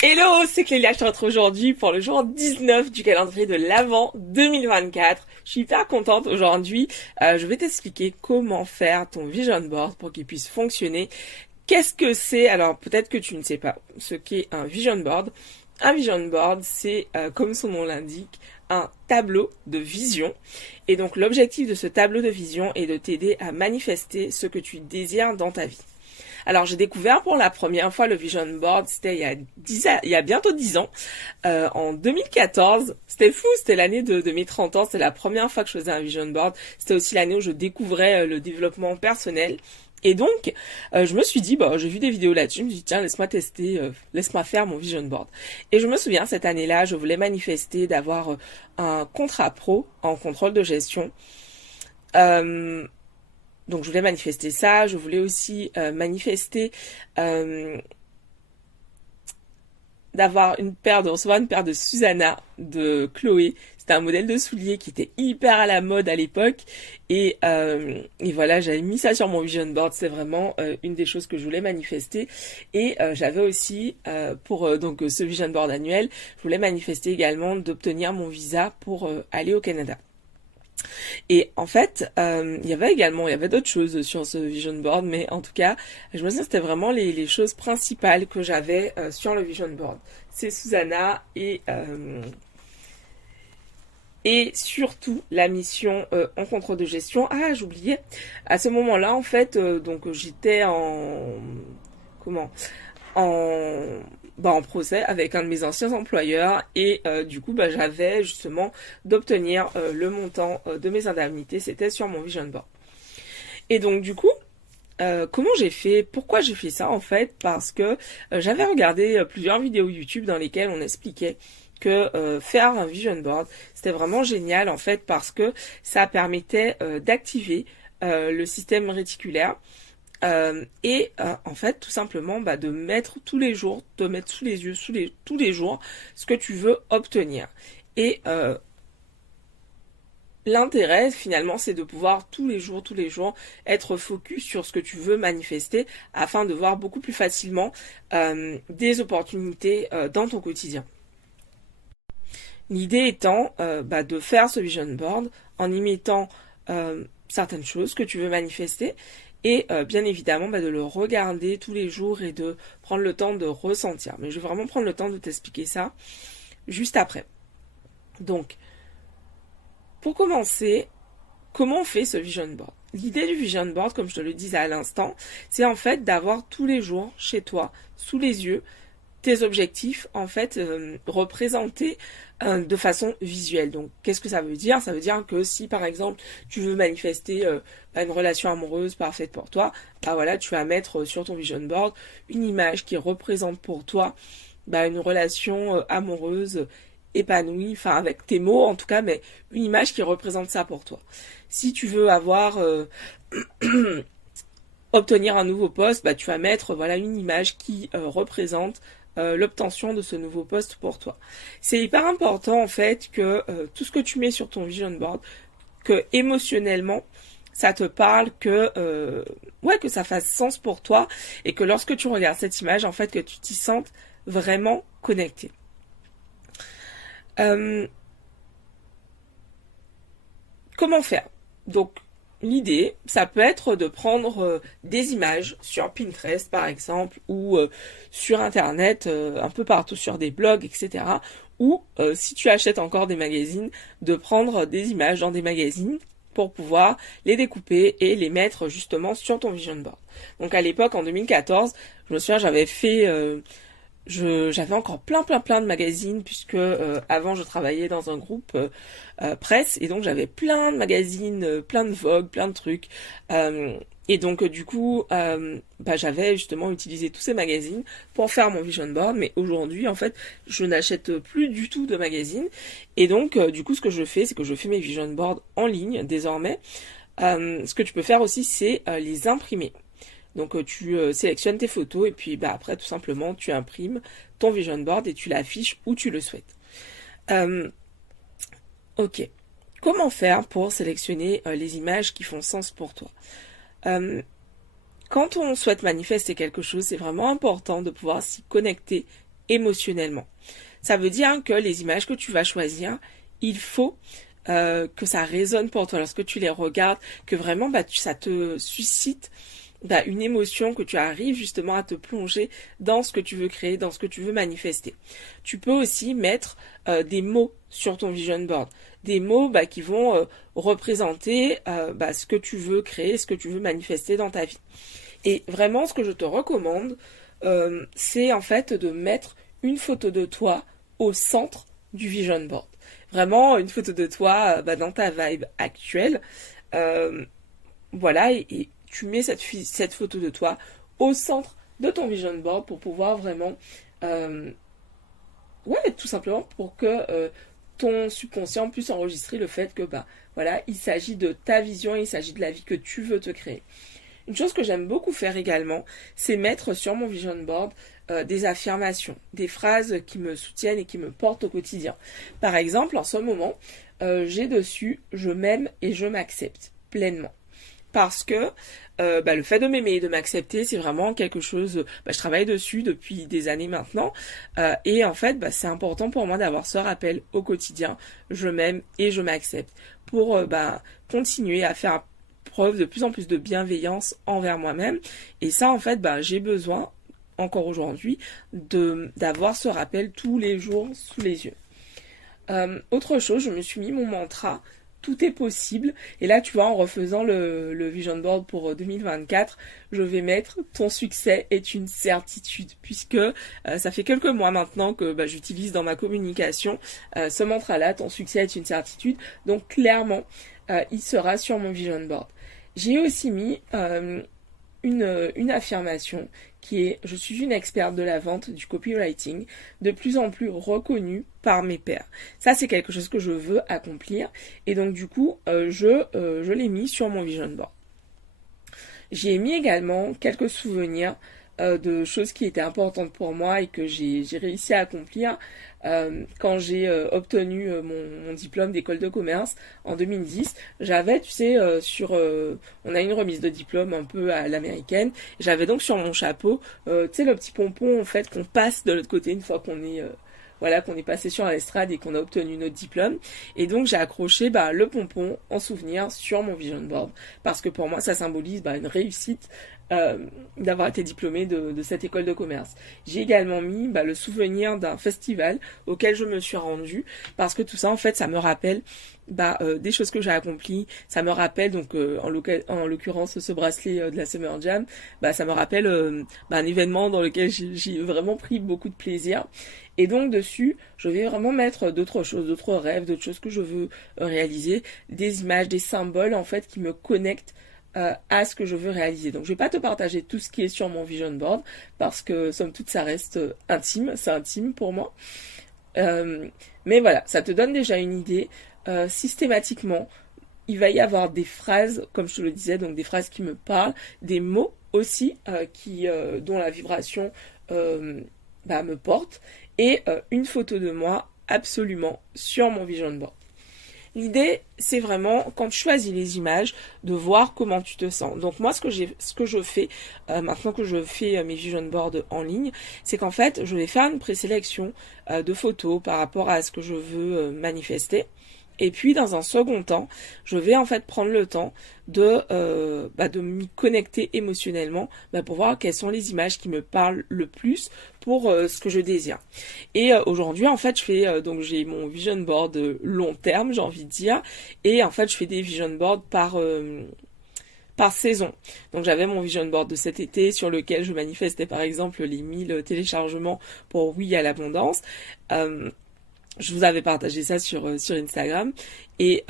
Hello, c'est Clélia, je te retrouve aujourd'hui pour le jour 19 du calendrier de l'Avent 2024. Je suis hyper contente aujourd'hui. Je vais t'expliquer comment faire ton vision board pour qu'il puisse fonctionner. Qu'est-ce que c'est? Alors peut-être que tu ne sais pas ce qu'est un vision board. Un vision board, c'est, comme son nom l'indique, un tableau de vision. Et donc l'objectif de ce tableau de vision est de t'aider à manifester ce que tu désires dans ta vie. Alors j'ai découvert pour la première fois le vision board, c'était il y a bientôt 10 ans, en 2014. C'était fou, c'était l'année de mes 30 ans, c'était la première fois que je faisais un vision board. C'était aussi l'année où je découvrais le développement personnel. Et donc, je me suis dit, j'ai vu des vidéos là-dessus, je me suis dit, tiens, laisse-moi tester, laisse-moi faire mon vision board. Et je me souviens, cette année-là, je voulais manifester d'avoir un contrat pro en contrôle de gestion. Donc je voulais manifester ça, je voulais aussi manifester de recevoir une paire de Susanna de Chloé. C'était un modèle de soulier qui était hyper à la mode à l'époque et voilà, j'avais mis ça sur mon vision board. C'est vraiment une des choses que je voulais manifester. Et j'avais aussi pour donc ce vision board annuel, je voulais manifester également d'obtenir mon visa pour aller au Canada. Et en fait, il y avait d'autres choses sur ce vision board, mais en tout cas, je me souviens que c'était vraiment les choses principales que j'avais sur le vision board. C'est Susanna et surtout la mission en contrôle de gestion. Ah, j'oubliais. À ce moment-là, en fait, donc j'étais en en procès avec un de mes anciens employeurs et du coup j'avais justement d'obtenir le montant de mes indemnités, c'était sur mon vision board. Et donc du coup pourquoi j'ai fait ça en fait, parce que j'avais regardé plusieurs vidéos YouTube dans lesquelles on expliquait que faire un vision board c'était vraiment génial en fait, parce que ça permettait d'activer le système réticulaire. En fait tout simplement de mettre tous les jours, de mettre sous les yeux tous les jours ce que tu veux obtenir. Et l'intérêt finalement c'est de pouvoir tous les jours être focus sur ce que tu veux manifester, afin de voir beaucoup plus facilement des opportunités dans ton quotidien. L'idée étant de faire ce vision board en y mettant certaines choses que tu veux manifester et bien évidemment de le regarder tous les jours et de prendre le temps de ressentir. Mais je vais vraiment prendre le temps de t'expliquer ça juste après. Donc, pour commencer, comment on fait ce vision board? L'idée du vision board, comme je te le disais à l'instant, c'est en fait d'avoir tous les jours chez toi, sous les yeux, tes objectifs en fait représentés de façon visuelle. Donc qu'est-ce que ça veut dire? Ça veut dire que si par exemple tu veux manifester une relation amoureuse parfaite pour toi, voilà, tu vas mettre sur ton vision board une image qui représente pour toi une relation amoureuse épanouie, enfin avec tes mots en tout cas, mais une image qui représente ça pour toi. Si tu veux avoir obtenir un nouveau poste, tu vas mettre une image qui représente l'obtention de ce nouveau poste pour toi. C'est hyper important en fait que tout ce que tu mets sur ton vision board, que émotionnellement ça te parle, que que ça fasse sens pour toi, et que lorsque tu regardes cette image en fait que tu t'y sentes vraiment connecté. Comment faire? Donc l'idée, ça peut être de prendre des images sur Pinterest par exemple, ou sur internet, un peu partout sur des blogs, etc. Ou si tu achètes encore des magazines, de prendre des images dans des magazines pour pouvoir les découper et les mettre justement sur ton vision board. Donc à l'époque, en 2014, je me souviens, j'avais encore plein de magazines, puisque avant je travaillais dans un groupe presse, et donc j'avais plein de magazines, plein de Vogue, plein de trucs, et donc du coup j'avais justement utilisé tous ces magazines pour faire mon vision board. Mais aujourd'hui en fait je n'achète plus du tout de magazines, et donc du coup ce que je fais, c'est que je fais mes vision boards en ligne désormais. Ce que tu peux faire aussi, c'est les imprimer. Donc tu sélectionnes tes photos, et puis après tout simplement tu imprimes ton vision board et tu l'affiches où tu le souhaites. Ok. Comment faire pour sélectionner les images qui font sens pour toi? Quand on souhaite manifester quelque chose, c'est vraiment important de pouvoir s'y connecter émotionnellement. Ça veut dire que les images que tu vas choisir, il faut que ça résonne pour toi lorsque tu les regardes, que vraiment ça te suscite une émotion, que tu arrives justement à te plonger dans ce que tu veux créer, dans ce que tu veux manifester. Tu peux aussi mettre des mots sur ton vision board, des mots qui vont représenter ce que tu veux créer, ce que tu veux manifester dans ta vie. Et vraiment, ce que je te recommande, c'est en fait de mettre une photo de toi au centre du vision board. Vraiment une photo de toi dans ta vibe actuelle. Voilà, et tu mets cette photo de toi au centre de ton vision board pour pouvoir vraiment... tout simplement pour que ton subconscient puisse enregistrer le fait que il s'agit de ta vision, il s'agit de la vie que tu veux te créer. Une chose que j'aime beaucoup faire également, c'est mettre sur mon vision board des affirmations, des phrases qui me soutiennent et qui me portent au quotidien. Par exemple, en ce moment, j'ai dessus « Je m'aime et je m'accepte pleinement ». Parce que le fait de m'aimer et de m'accepter, c'est vraiment quelque chose... je travaille dessus depuis des années maintenant. Et en fait, c'est important pour moi d'avoir ce rappel au quotidien. Je m'aime et je m'accepte. Pour continuer à faire preuve de plus en plus de bienveillance envers moi-même. Et ça, en fait, j'ai besoin, encore aujourd'hui, d'avoir ce rappel tous les jours sous les yeux. Autre chose, je me suis mis mon mantra « Tout est possible ». Et là, tu vois, en refaisant le vision board pour 2024, je vais mettre « Ton succès est une certitude ». Puisque ça fait quelques mois maintenant que j'utilise dans ma communication ce mantra-là « Ton succès est une certitude ». Donc clairement, il sera sur mon vision board. J'ai aussi mis une affirmation qui est « Je suis une experte de la vente, du copywriting, de plus en plus reconnue par mes pairs ». Ça, c'est quelque chose que je veux accomplir. Et donc, du coup, je l'ai mis sur mon vision board. J'ai mis également quelques souvenirs de choses qui étaient importantes pour moi et que j'ai réussi à accomplir quand j'ai obtenu mon diplôme d'école de commerce en 2010. J'avais, tu sais, on a une remise de diplôme un peu à l'américaine. J'avais donc sur mon chapeau, tu sais, le petit pompon en fait qu'on passe de l'autre côté une fois qu'on est qu'on est passé sur l'estrade et qu'on a obtenu notre diplôme. Et donc j'ai accroché le pompon en souvenir sur mon vision board parce que pour moi ça symbolise une réussite d'avoir été diplômée de cette école de commerce. J'ai également mis le souvenir d'un festival auquel je me suis rendue parce que tout ça en fait ça me rappelle des choses que j'ai accomplies. Ça me rappelle donc en l'occurrence ce bracelet de la Summer Jam, ça me rappelle un événement dans lequel j'ai vraiment pris beaucoup de plaisir. Et donc dessus, je vais vraiment mettre d'autres choses, d'autres rêves, d'autres choses que je veux réaliser, des images, des symboles en fait qui me connectent à ce que je veux réaliser. Donc je vais pas te partager tout ce qui est sur mon vision board parce que somme toute ça reste intime, c'est intime pour moi. Mais voilà, ça te donne déjà une idée. Systématiquement, il va y avoir des phrases, comme je te le disais, donc des phrases qui me parlent, des mots aussi dont la vibration me porte, et une photo de moi absolument sur mon vision board. L'idée, c'est vraiment, quand tu choisis les images, de voir comment tu te sens. Donc moi, ce que je fais, maintenant que je fais mes vision boards en ligne, c'est qu'en fait, je vais faire une présélection de photos par rapport à ce que je veux manifester. Et puis, dans un second temps, je vais en fait prendre le temps de m'y connecter émotionnellement pour voir quelles sont les images qui me parlent le plus pour ce que je désire. Et aujourd'hui, en fait, j'ai mon vision board long terme, j'ai envie de dire, et en fait, je fais des vision boards par saison. Donc j'avais mon vision board de cet été sur lequel je manifestais par exemple les 1000 téléchargements pour Oui à l'abondance. Je vous avais partagé ça sur Instagram et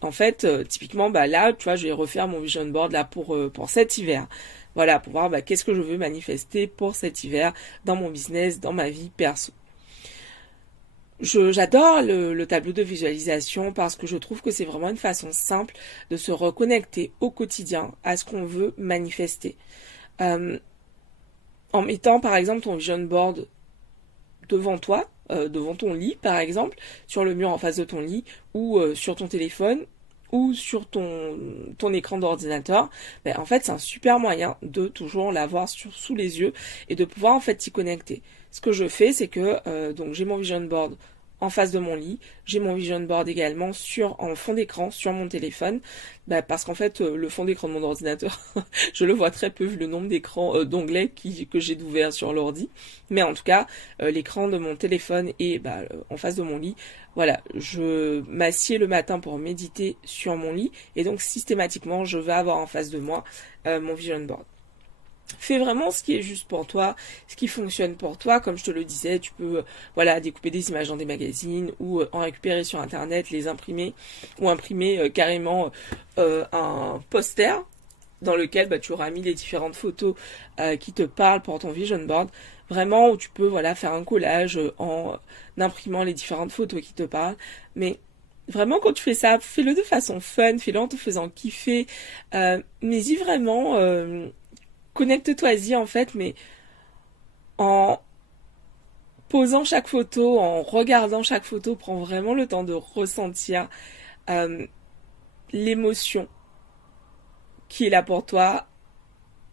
en fait typiquement là tu vois je vais refaire mon vision board là pour cet hiver. Voilà, pour voir qu'est-ce que je veux manifester pour cet hiver dans mon business, dans ma vie perso. J'adore le tableau de visualisation parce que je trouve que c'est vraiment une façon simple de se reconnecter au quotidien à ce qu'on veut manifester. En mettant par exemple ton vision board devant toi, devant ton lit par exemple, sur le mur en face de ton lit ou sur ton téléphone ou sur ton écran d'ordinateur, ben, en fait c'est un super moyen de toujours l'avoir sous les yeux et de pouvoir en fait t'y connecter. Ce que je fais, c'est que donc j'ai mon vision board en face de mon lit, j'ai mon vision board également en fond d'écran sur mon téléphone, bah parce qu'en fait le fond d'écran de mon ordinateur, je le vois très peu vu le nombre d'écrans d'onglets que j'ai d'ouvert sur l'ordi, mais en tout cas l'écran de mon téléphone est en face de mon lit. Voilà, je m'assieds le matin pour méditer sur mon lit et donc systématiquement je vais avoir en face de moi mon vision board. Fais vraiment ce qui est juste pour toi, ce qui fonctionne pour toi. Comme je te le disais, tu peux découper des images dans des magazines ou en récupérer sur internet, les imprimer ou imprimer carrément un poster dans lequel tu auras mis les différentes photos qui te parlent pour ton vision board. Vraiment où tu peux faire un collage en imprimant les différentes photos qui te parlent. Mais vraiment quand tu fais ça, fais-le de façon fun, fais-le en te faisant kiffer. Mais vraiment... connecte-toi-y en fait, mais en posant chaque photo, en regardant chaque photo, prends vraiment le temps de ressentir l'émotion qui est là pour toi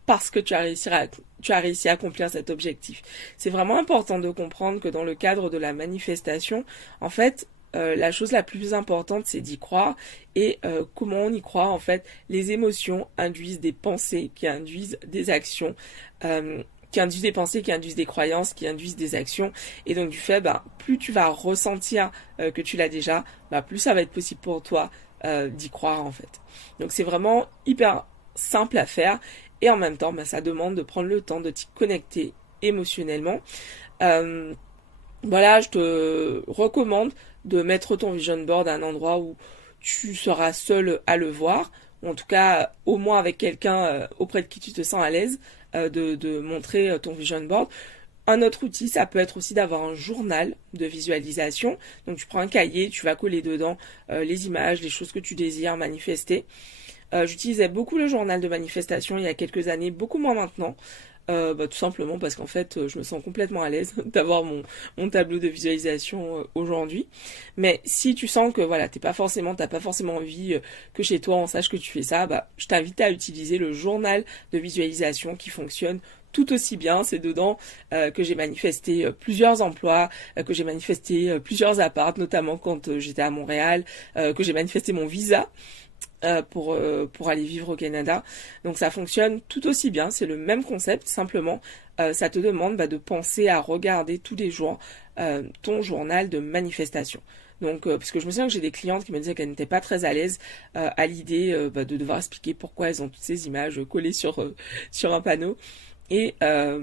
parce que tu as réussi à accomplir cet objectif. C'est vraiment important de comprendre que dans le cadre de la manifestation, en fait, la chose la plus importante, c'est d'y croire. Et comment on y croit, en fait, les émotions induisent des pensées qui induisent des actions, qui induisent des pensées, qui induisent des croyances, qui induisent des actions. Et donc du fait, plus tu vas ressentir que tu l'as déjà, plus ça va être possible pour toi d'y croire, en fait. Donc c'est vraiment hyper simple à faire. Et en même temps, ça demande de prendre le temps de t'y connecter émotionnellement. Je te recommande de mettre ton vision board à un endroit où tu seras seul à le voir, ou en tout cas au moins avec quelqu'un auprès de qui tu te sens à l'aise de montrer ton vision board. Un autre outil, ça peut être aussi d'avoir un journal de visualisation. Donc tu prends un cahier, tu vas coller dedans les images, les choses que tu désires manifester. J'utilisais beaucoup le journal de manifestation il y a quelques années, beaucoup moins maintenant. Tout simplement parce qu'en fait je me sens complètement à l'aise d'avoir mon tableau de visualisation aujourd'hui. Mais si tu sens que t'as pas forcément envie que chez toi on sache que tu fais ça, je t'invite à utiliser le journal de visualisation qui fonctionne tout aussi bien. C'est dedans que j'ai manifesté plusieurs emplois, que j'ai manifesté plusieurs apparts, notamment quand j'étais à Montréal, que j'ai manifesté mon visa pour aller vivre au Canada. Donc ça fonctionne tout aussi bien, c'est le même concept, simplement ça te demande de penser à regarder tous les jours ton journal de manifestation. Donc parce que je me souviens que j'ai des clientes qui me disaient qu'elles n'étaient pas très à l'aise à l'idée de devoir expliquer pourquoi elles ont toutes ces images collées sur un panneau. Et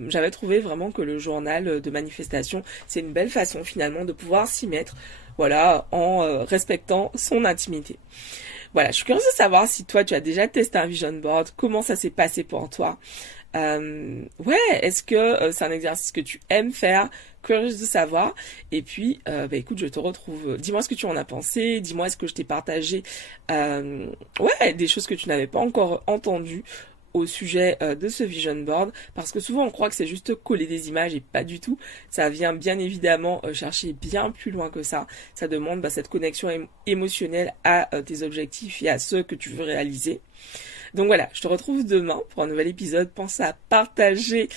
j'avais trouvé vraiment que le journal de manifestation, c'est une belle façon finalement de pouvoir s'y mettre, en respectant son intimité. Voilà, je suis curieuse de savoir si toi tu as déjà testé un vision board, comment ça s'est passé pour toi. Est-ce que c'est un exercice que tu aimes faire? Curieuse de savoir. Et puis, écoute, je te retrouve. Dis-moi ce que tu en as pensé. Dis-moi est-ce que je t'ai partagé des choses que tu n'avais pas encore entendues au sujet de ce vision board, parce que souvent on croit que c'est juste coller des images et pas du tout. Ça vient bien évidemment chercher bien plus loin que ça. Ça demande cette connexion émotionnelle à tes objectifs et à ceux que tu veux réaliser. Donc voilà, je te retrouve demain pour un nouvel épisode. Pense à partager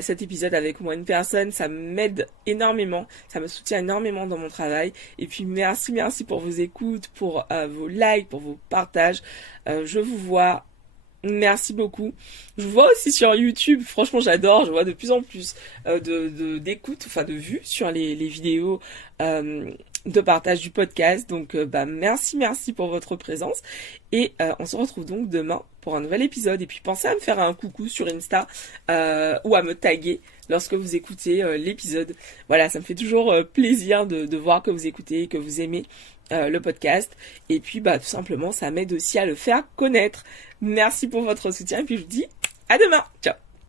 cet épisode avec au moins une personne, ça m'aide énormément, ça me soutient énormément dans mon travail. Et puis merci pour vos écoutes, pour vos likes, pour vos partages. Je vous vois. Merci beaucoup. Je vous vois aussi sur YouTube. Franchement, j'adore. Je vois de plus en plus d'écoutes, de vues sur les vidéos de partage du podcast. Donc, merci pour votre présence. Et on se retrouve donc demain pour un nouvel épisode. Et puis, pensez à me faire un coucou sur Insta ou à me taguer lorsque vous écoutez l'épisode. Voilà, ça me fait toujours plaisir de voir que vous écoutez, que vous aimez le podcast. Et puis, tout simplement, ça m'aide aussi à le faire connaître. Merci pour votre soutien. Et puis, je vous dis à demain. Ciao.